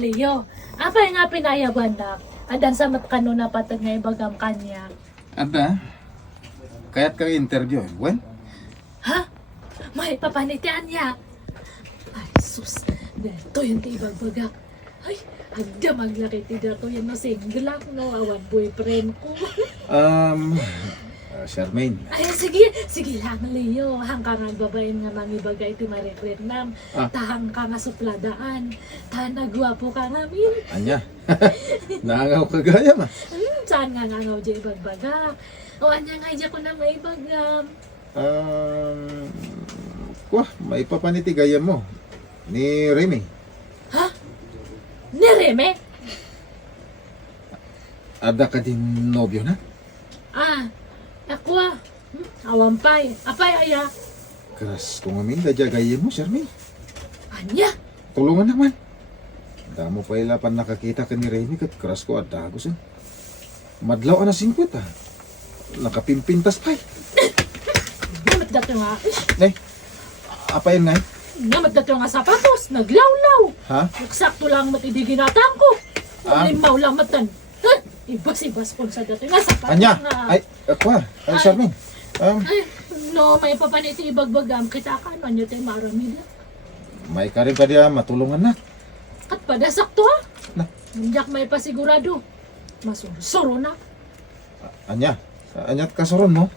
Leo, apa nga pinayaban na? Adan sa matkano na patag nga ibagam kanya. Ada. Kaya't ka interview. Well, Ha? May papanitian niya. Ay, sus. Dito yung tibagbagak. Ay, agda maglaki ti dato yan no single lang no awan boyfriend ko. Charmaine. Ay, sige lang Leo. Hanggang nga babayin nga mangibagay ti marekret nam. Tahang ka nga supladaan. Tahan nagwapo ka namin. Anya. Nangaw ka gaya ma. Saan nga nga di ibagbagak? O anya nga iya ko na may bagam. May papaniti gaya mo. Ni Remy. Ha? Ni Reme? Ada ka din nobyo na? Ako awampay. Apay aya. Keras kung amin, dadya gaya mo, Charmaine. Anya? Tulungan naman. Damo pa ilapan nakakita ka ni Remy kat keras ko at dagos. Madlaw na 50. Nakapimpintas pa. Namat dato nga. Nay, apa yun nga? Namat dato nga sapatos. Naglawlaw. Ha? Nagsakto lang matidigin natang ko. Ah? Limaw lang matan. Ibas-ibas po sa dato nga sapatos Anya! nga. Ay, Charmaine. Ay, no, may papaniti ibagbagam. Kita ka, ano nyo tayo maramid. May karin pa diya matulungan na. At padasakto ha. Na. Hindi may pasigurado. Masursuro na. Anyat kasuron mo?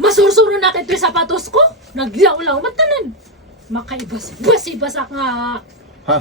Masursuro na kito yung sapatos ko. Nagyaw-law matanan. Makaibas-ibas nga. Ha?